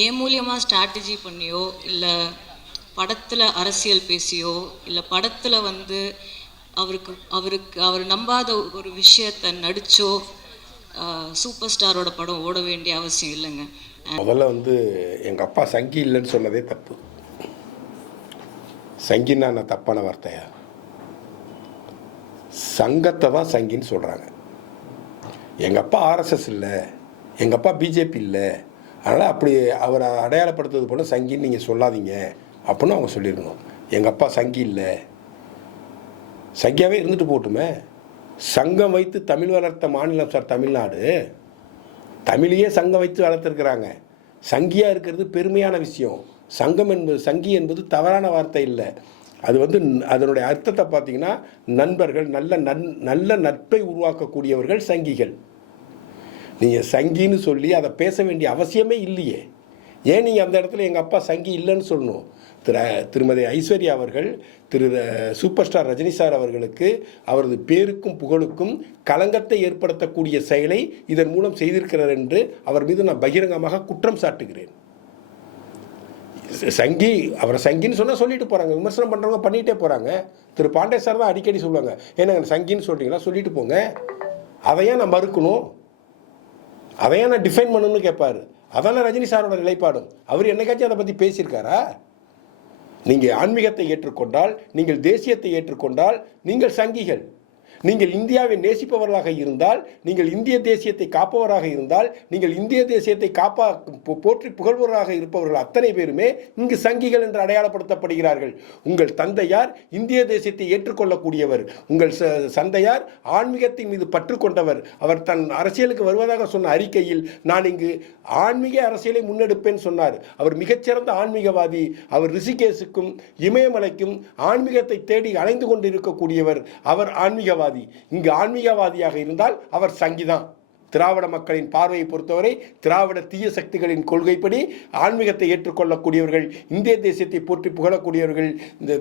என் மூலியமாக ஸ்ட்ராட்டஜி பண்ணியோ இல்லை படத்தில் அரசியல் பேசியோ இல்லை படத்தில் வந்து அவர் நம்பாத ஒரு விஷயத்தை நடிச்சோ சூப்பர் ஸ்டாரோட படம் ஓட வேண்டிய அவசியம் இல்லைங்க. முதல்ல வந்து எங்கள் அப்பா சங்கி இல்லைன்னு சொன்னதே தப்பு. சங்கின்னா என்ன தப்பான வார்த்தையா? சங்கத்தை தான் சங்கின்னு சொல்கிறாங்க. எங்கள் அப்பா ஆர்எஸ்எஸ் இல்லை, எங்கள் அப்பா பிஜேபி இல்லை, அதனால் அப்படி அவரை அடையாளப்படுத்துறது போல் சங்கின்னு நீங்கள் சொல்லாதீங்க அப்படின்னு அவங்க சொல்லியிருக்கணும். எங்கள் அப்பா சங்கி இல்லை, சங்கியாகவே இருந்துட்டு போட்டுமே. சங்கம் வைத்து தமிழ் வளர்த்த மாநிலம் சார் தமிழ்நாடு. தமிழையே சங்கம் வைத்து வளர்த்துருக்குறாங்க. சங்கியாக இருக்கிறது பெருமையான விஷயம். சங்கம் என்பது, சங்கி என்பது தவறான வார்த்தை இல்லை. அது வந்து அதனுடைய அர்த்தத்தை பார்த்தீங்கன்னா நண்பர்கள், நல்ல நட்பை உருவாக்கக்கூடியவர்கள் சங்கிகள். நீங்கள் சங்கின்னு சொல்லி அதை பேச வேண்டிய அவசியமே இல்லையே. ஏன் நீங்கள் அந்த இடத்துல எங்கள் அப்பா சங்கி இல்லைன்னு சொல்லணும்? திருமதி ஐஸ்வர்யா அவர்கள் சூப்பர் ஸ்டார் ரஜினி சார் அவர்களுக்கு அவரது பேருக்கும் புகழுக்கும் களங்கத்தை ஏற்படுத்தக்கூடிய செயலை இதன் மூலம் செய்திருக்கிறார் என்று அவர் மீது நான் பகிரங்கமாக குற்றம் சாட்டுகிறேன். சங்கி, அவரை சங்கின்னு சொன்னால் சொல்லிட்டு போகிறாங்க, விமர்சனம் பண்ணுறவங்க பண்ணிகிட்டே போகிறாங்க. பாண்டே சார் தான் அடிக்கடி சொல்லுவாங்க, ஏன்னா சங்கின்னு சொல்கிறீங்களா, சொல்லிட்டு போங்க, அதையே நான் மறுக்கணும், அதையே நான் டிஃபைன் பண்ணணும்னு கேட்பார். அதான ரஜினி சாரோட நிலைப்பாடும். அவர் என்னைக்காச்சும் அதை பற்றி பேசியிருக்காரா? நீங்கள் ஆன்மீகத்தை ஏற்றுக்கொண்டால், நீங்கள் தேசியத்தை ஏற்றுக்கொண்டால் நீங்கள் சங்கிகள். நீங்கள் இந்தியாவை நேசிப்பவர்களாக இருந்தால், நீங்கள் இந்திய தேசியத்தை காப்பவராக இருந்தால், நீங்கள் இந்திய தேசியத்தை போற்றி புகழ்வராக இருப்பவர்கள் அத்தனை பேருமே இங்கு சங்கிகள் என்று அடையாளப்படுத்தப்படுகிறார்கள். உங்கள் தந்தையார் இந்திய தேசியத்தை ஏற்றுக்கொள்ளக்கூடியவர். உங்கள் தந்தையார் ஆன்மீகத்தின் மீது பற்று கொண்டவர். அவர் தன் அரசியலுக்கு வருவதாக சொன்ன அறிக்கையில் நான் இங்கு ஆன்மீக அரசியலை முன்னெடுப்பேன் சொன்னார். அவர் மிகச்சிறந்த ஆன்மீகவாதி. அவர் ரிஷிகேஷுக்கும் இமயமலைக்கும் ஆன்மீகத்தை தேடி அலைந்து கொண்டிருக்கக்கூடியவர். அவர் ஆன்மீகவாதி. இங்கு ஆன்மீகவாதியாக இருந்தால் அவர் சங்கிதான். திராவிட மக்களின் பார்வையை பொறுத்தவரை திராவிட தீய சக்திகளின் கொள்கைப்படி ஆன்மீகத்தை ஏற்றுக்கொள்ளக்கூடியவர்கள், இந்திய தேசியத்தை போற்றி புகழக்கூடியவர்கள், இந்த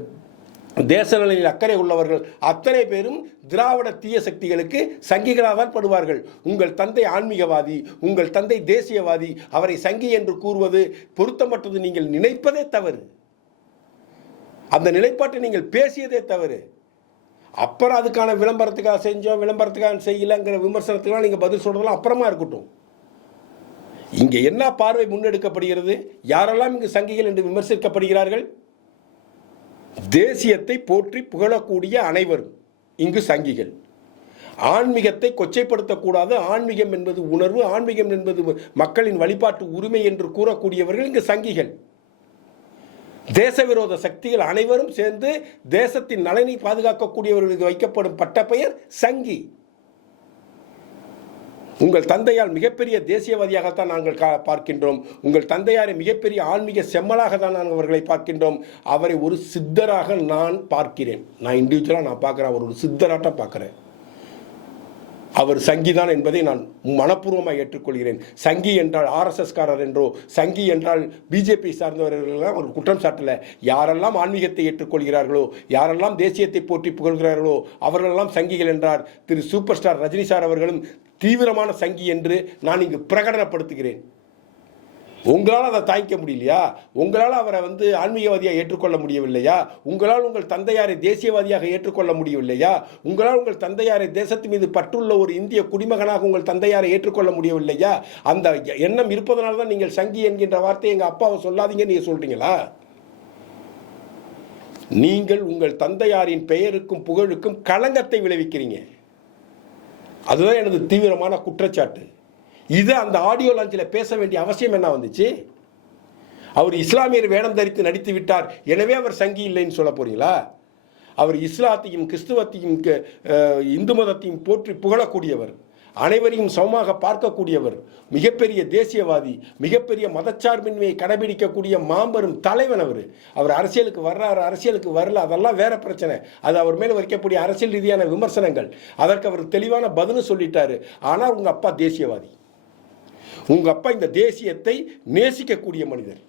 தேச நலனில் அக்கறை உள்ளவர்கள் அத்தனை பேரும் திராவிட தீய சக்திகளுக்கு சங்கிகளாக தான் படுவார்கள். உங்கள் தந்தை ஆன்மீகவாதி, உங்கள் தந்தை தேசியவாதி, அவரை சங்கி என்று கூறுவது பொருத்தமற்றது. நீங்கள் நினைப்பதே தவறு. அந்த நிலைப்பாட்டை நீங்கள் பேசியதே தவறு. அப்புறம் அதுக்கான விளம்பரத்துக்காக செஞ்சோம், விளம்பரத்துக்காக செய்யலைங்கிற விமர்சனத்துக்கெல்லாம் நீங்கள் பதில் சொல்றதெல்லாம் அப்புறமா இருக்கட்டும். இங்கே என்ன பார்வை முன்னெடுக்கப்படுகிறது? யாரெல்லாம் இங்கு சங்கிகள் என்று விமர்சிக்கப்படுகிறார்கள்? தேசியத்தை போற்றி புகழக்கூடிய அனைவரும் இங்கு சங்கிகள். ஆன்மீகத்தை கொச்சைப்படுத்தக்கூடாது, ஆன்மீகம் என்பது உணர்வு, ஆன்மீகம் என்பது மக்களின் வழிபாட்டு உரிமை என்று கூறக்கூடியவர்கள் இங்கு சங்கிகள். தேச விரோத சக்திகள் அனைவரும் சேர்ந்து தேசத்தின் நலனை பாதுகாக்கக்கூடியவர்களுக்கு வைக்கப்படும் பட்டப்பெயர் சங்கி. உங்கள் தந்தையால் மிகப்பெரிய தேசியவாதியாகத்தான் நாங்கள் பார்க்கின்றோம். உங்கள் தந்தையாரை மிகப்பெரிய ஆன்மீக செம்மலாக தான் நாங்கள் அவர்களை பார்க்கின்றோம். அவரை ஒரு சித்தராக நான் பார்க்கிறேன். நான் இண்டிவிஜுவலாக நான் பார்க்குறேன், அவர் ஒரு சித்தராட்ட பார்க்குறேன். அவர் சங்கிதான் என்பதை நான் மனப்பூர்வமாக ஏற்றுக்கொள்கிறேன். சங்கி என்றால் ஆர்எஸ்எஸ்காரர் என்றோ, சங்கி என்றால் பிஜேபி சார்ந்தவர்களெல்லாம் ஒரு குற்றம் சாட்டலை. யாரெல்லாம் ஆன்மீகத்தை ஏற்றுக்கொள்கிறார்களோ, யாரெல்லாம் தேசியத்தை போற்றி புகழ்கிறார்களோ அவர்களெல்லாம் சங்கிகள் என்றார் சூப்பர் ஸ்டார் ரஜினி சார் அவர்களும் தீவிரமான சங்கி என்று நான் இங்கு பிரகடனப்படுத்துகிறேன். உங்களால் அதை தாய்க்க முடியலையா? உங்களால் அவரை ஆன்மீகவாதியாக ஏற்றுக்கொள்ள முடியவில்லையா? உங்களால் உங்கள் தந்தையாரை தேசியவாதியாக ஏற்றுக்கொள்ள முடியவில்லையா? உங்களால் உங்கள் தந்தையாரை தேசத்து மீது பற்றுள்ள ஒரு இந்திய குடிமகனாக உங்கள் தந்தையாரை ஏற்றுக்கொள்ள முடியவில்லையா? அந்த எண்ணம் இருப்பதனால தான் நீங்கள் சங்கி என்கின்ற வார்த்தையை எங்கள் அப்பாவை சொல்லாதீங்கன்னு நீங்கள் சொல்கிறீங்களா? நீங்கள் உங்கள் தந்தையாரின் பெயருக்கும் புகழுக்கும் களங்கத்தை விளைவிக்கிறீங்க. அதுதான் எனது தீவிரமான குற்றச்சாட்டு. இது அந்த ஆடியோ லான்ச்சில் பேச வேண்டிய அவசியம் என்ன வந்துச்சு? அவர் இஸ்லாமியர் வேடம் தரித்து நடித்து விட்டார், எனவே அவர் சங்கி இல்லைன்னு சொல்ல போறீங்களா? அவர் இஸ்லாத்தையும் கிறிஸ்துவத்தையும் இந்து மதத்தையும் போற்றி புகழக்கூடியவர், அனைவரையும் சமமாக பார்க்கக்கூடியவர், மிகப்பெரிய தேசியவாதி, மிகப்பெரிய மதச்சார்பின்மையை கடைபிடிக்கக்கூடிய மாபெரும் தலைவன். அவர் அரசியலுக்கு வர்றாரு, அரசியலுக்கு வரல, அதெல்லாம் வேற பிரச்சனை. அது அவர் மேலே வைக்கக்கூடிய அரசியல் ரீதியான விமர்சனங்கள். அதற்கு அவர் தெளிவான பதில் சொல்லிட்டாரு. ஆனால் உங்கள் அப்பா தேசியவாதி. உங்கள் அப்பா இந்த தேசியத்தை நேசிக்கக்கூடிய மனிதர்.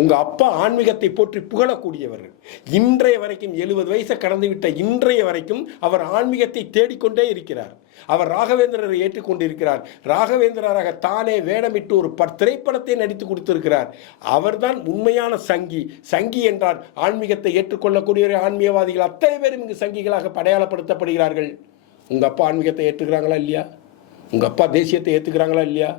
உங்கள் அப்பா ஆன்மீகத்தை போற்றி புகழக்கூடியவர்கள். இன்றைய வரைக்கும் 70 வயசை கடந்துவிட்ட இன்றைய வரைக்கும் அவர் ஆன்மீகத்தை தேடிக்கொண்டே இருக்கிறார். அவர் ராகவேந்திரரை ஏற்றுக்கொண்டிருக்கிறார். ராகவேந்திரராக தானே வேடமிட்டு ஒரு திரைப்படத்தை நடித்து கொடுத்திருக்கிறார். அவர்தான் உண்மையான சங்கி. சங்கி என்றால் ஆன்மீகத்தை ஏற்றுக்கொள்ளக்கூடிய ஆன்மீகவாதிகள் அத்தனை பேரும் இங்கு சங்கிகளாக அடையாளப்படுத்தப்படுகிறார்கள். உங்கள் அப்பா ஆன்மீகத்தை ஏற்றுக்கிறாங்களா இல்லையா? உங்கள் அப்பா தேசியத்தை ஏற்றுக்கிறாங்களா இல்லையா?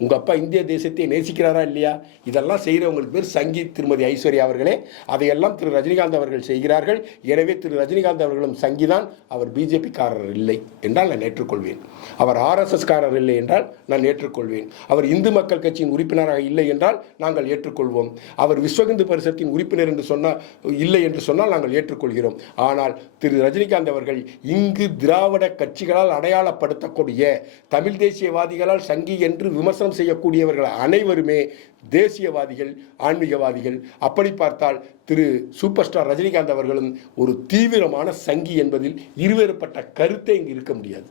உங்கள் அப்பா இந்திய தேசத்தை நேசிக்கிறாரா இல்லையா? இதெல்லாம் செய்கிறவங்களுக்கு பேர் சங்கி. திருமதி ஐஸ்வர்யா அவர்களே, அதையெல்லாம் திரு ரஜினிகாந்த் அவர்கள் செய்கிறார்கள். எனவே திரு ரஜினிகாந்த் அவர்களும் சங்கிதான். அவர் பிஜேபிக்காரர் இல்லை என்றால் நான் ஏற்றுக்கொள்வேன். அவர் ஆர்எஸ்எஸ்காரர் இல்லை என்றால் நான் ஏற்றுக்கொள்வேன். அவர் இந்து மக்கள் கட்சியின் உறுப்பினராக இல்லை என்றால் நாங்கள் ஏற்றுக்கொள்வோம். அவர் விஸ்வ இந்து பரிஷத்தின் உறுப்பினர் என்று சொன்னால் இல்லை என்று சொன்னால் நாங்கள் ஏற்றுக்கொள்கிறோம். ஆனால் திரு ரஜினிகாந்த் அவர்கள் இங்கு திராவிட கட்சிகளால் அடையாளப்படுத்தக்கூடிய தமிழ் தேசியவாதிகளால் சங்கி என்று விமர்சனம் செய்யக்கூடியவர்கள் அனைவருமே தேசியவாதிகள், ஆன்மீகவாதிகள். அப்படி பார்த்தால் திரு சூப்பர் ஸ்டார் ரஜினிகாந்த் அவர்களும் ஒரு தீவிரமான சங்கி என்பதில் இருவேறுபட்ட கருத்தை இங்கு இருக்க முடியாது.